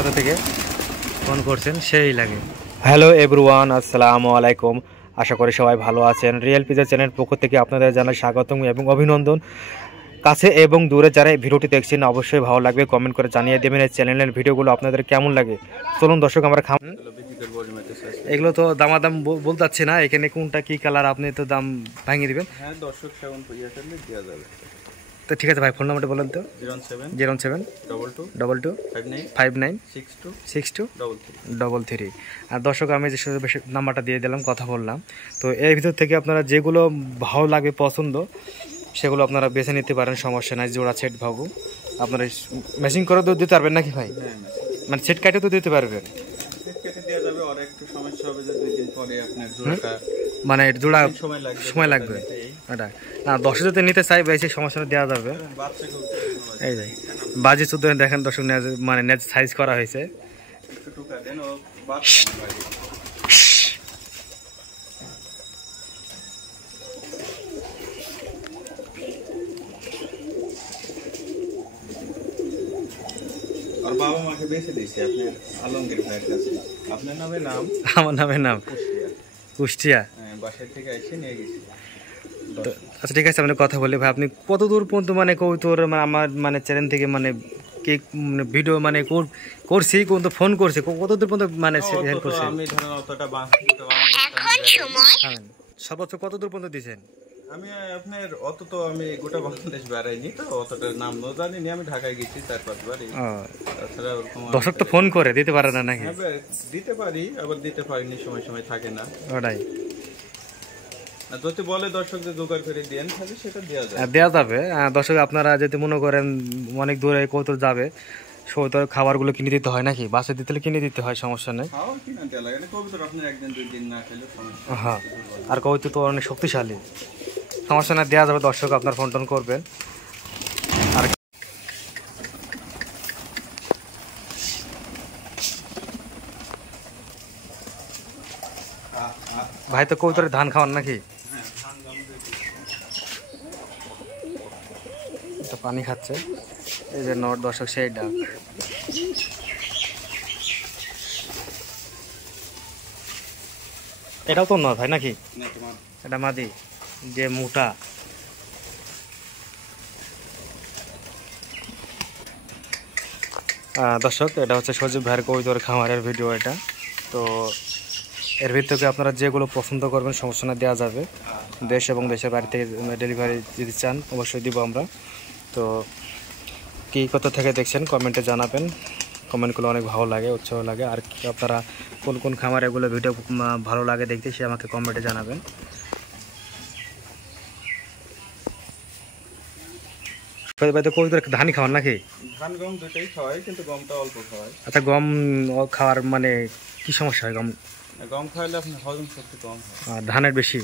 কথা থেকে ফোন করছেন সেই লাগে। হ্যালো এভরিওয়ান, আসসালামু আলাইকুম। আশা করি সবাই ভালো আছেন। রিয়েল পিজা চ্যানেল পক্ষ থেকে আপনাদের জানাই স্বাগতম এবং অভিনন্দন। কাছে এবং দূরে যারা এই ভিডিওটি দেখছেন অবশ্যই ভালো লাগবে, কমেন্ট করে জানিয়ে দেবেন এই চ্যানেলের ভিডিওগুলো আপনাদের কেমন লাগে। চলুন দর্শক আমরা এগুলো তো দামাদাম বলতে চাচ্ছি না, এখানে কোনটা কি কালার আপনি তো দাম ভাঙিয়ে দিবেন। হ্যাঁ দর্শক সেবন দেওয়া যাবে। তো ঠিক আছে ভাই, ফোন নাম্বারটা বলেন তো। 07259596263। আর দর্শক আমি যে নাম্বারটা দিয়ে দিলাম, কথা বললাম। তো এর ভিতর থেকে আপনারা যেগুলো ভালো লাগবে পছন্দ সেগুলো আপনারা বেছে নিতে পারেন, সমস্যা নাই। জোড়া সেট ভাবু আপনারা ম্যাচিং করে তো দিতে পারবেন নাকি ভাই? মানে সেট কাটে তো দিতে পারবেন, মানে জোড়া সময় লাগবে এটা না। 10 যদি নিতে চাই বেশি সমস্যা দেওয়া যাবে। এই যে বাজি শুধু দেখেন দর্শক, মানে নেজ সাইজ করা হয়েছে। আর বাবা মাকে বেঁচে দিয়েছি আপনার আলমগীর ভাইয়ের কাছে। আপনার নামের নাম? আমার নামের নাম কুষ্টিয়া। বাসায় থেকে এসে নিয়ে গেছি। আচ্ছা ঠিক আছে, আপনি কথা বলি ভাই। আপনি কত দূর পর্যন্ত মানে কৌতূর মানে আমার মানে চ্যানেল থেকে মানে কি ভিডিও মানে করছি, কোন তো ফোন করছে, কত দূর পর্যন্ত মানে হেল্প করছে? আমি ধরেন অতটা সর্বোচ্চ কত দূর পর্যন্ত দিয়েছেন? আমি আপনার অত তো আমি গোটা বাংলাদেশ বেড়াইনি, তো অতটা নাম জানিনি। আমি ঢাকায় গেছি 4-5 বারই। তাছাড়া দর্শক তো ফোন করে দিতে পারে না নাকি? দিতে পারি, আবার দিতে পারিনি, সময় সময় থাকে না। ওটাই যদি বলে দর্শক যে জোগাড় করে দেন তাহলে সেটা দেওয়া যাবে। দর্শক আপনারা যদি মনে করেন অনেক দূরে কৌতূর যাবে, তো খাবারগুলো কিনে দিতে হয় নাকি? বাসে দিতে কিনে দিতে হয়, সমস্যা নেই। হ্যাঁ, আর কৌতুক তো অনেক শক্তিশালী, সমস্যা না, দেওয়া যাবে। দর্শক আপনার ফোন টোন করবেন। আর ভাই তো কৌতুকের ধান খাওয়ান নাকি? পানি খাচ্ছে, এই যে নট দর্শক সেই ডাক। এটাও তো নয় ভাই নাকি? এটা মাদি যে মোটা। দর্শক এটা হচ্ছে সজীব ভাইয়ের কৌতুকের খামারের ভিডিও এটা। তো এর ভিতর থেকে আপনারা যেগুলো পছন্দ করবেন সমস্যা না, দেওয়া যাবে। দেশ এবং দেশের বাড়ি থেকে ডেলিভারি যদি চান অবশ্যই দিব আমরা। তো কী কথা থেকে দেখছেন কমেন্টে জানাবেন, কমেন্টগুলো অনেক ভালো লাগে, উৎসাহ লাগে। আর আপনারা কোন কোন খামার এগুলো ভিডিও ভালো লাগে দেখতে সে আমাকে কমেন্টে জানাবেন। ধানই খাওয়ান নাকি? ধান গম দুটোই খাওয়াই, কিন্তু গমটা অল্প খাওয়াই। আচ্ছা, গম খাওয়ার মানে কি সমস্যা হয়? গম খাওয়ালে আপনার হজম শক্তি কম হয়, আর ধানের বেশি।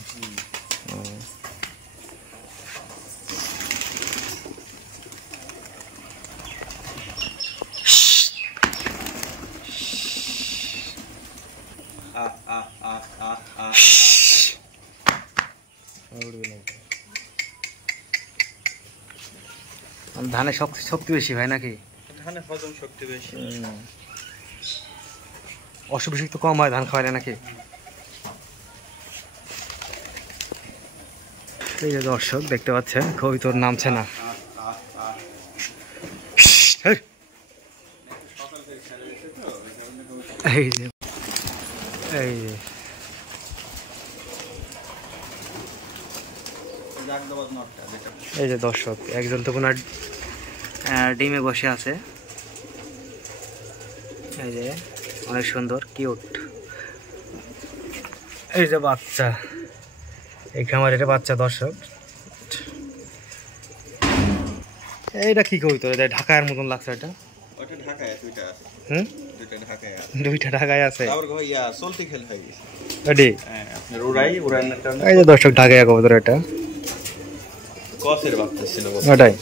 ধানের শক্তি বেশি হয় নাকি? ধানের হজম শক্তি বেশি, অসুখ বিসুখ তো কম হয় ধান খাওয়ালে নাকি? এই যে দর্শক দেখতে পাচ্ছেন কবি তোর নামছে না। এই যে এই যে দর্শক একজন তো কোনো ডিমে বসে আছে। এই যে অনেক সুন্দর কিউট, এই যে বাচ্চা, এই খামারের বাচ্চা। দর্শক এইটা কি কবি তোর ঢাকার মতন লাগছে? এটা দুইটা ঢাকায় আছে। এই যে দর্শক ঢাকায় কবুতর, এটা ওটাই।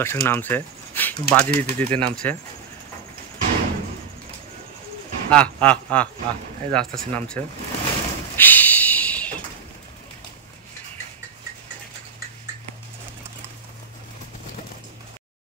দর্শক নামছে, বাজি দিতে দিতে নামছে। এই যে আস্তে আস্তে নামছে।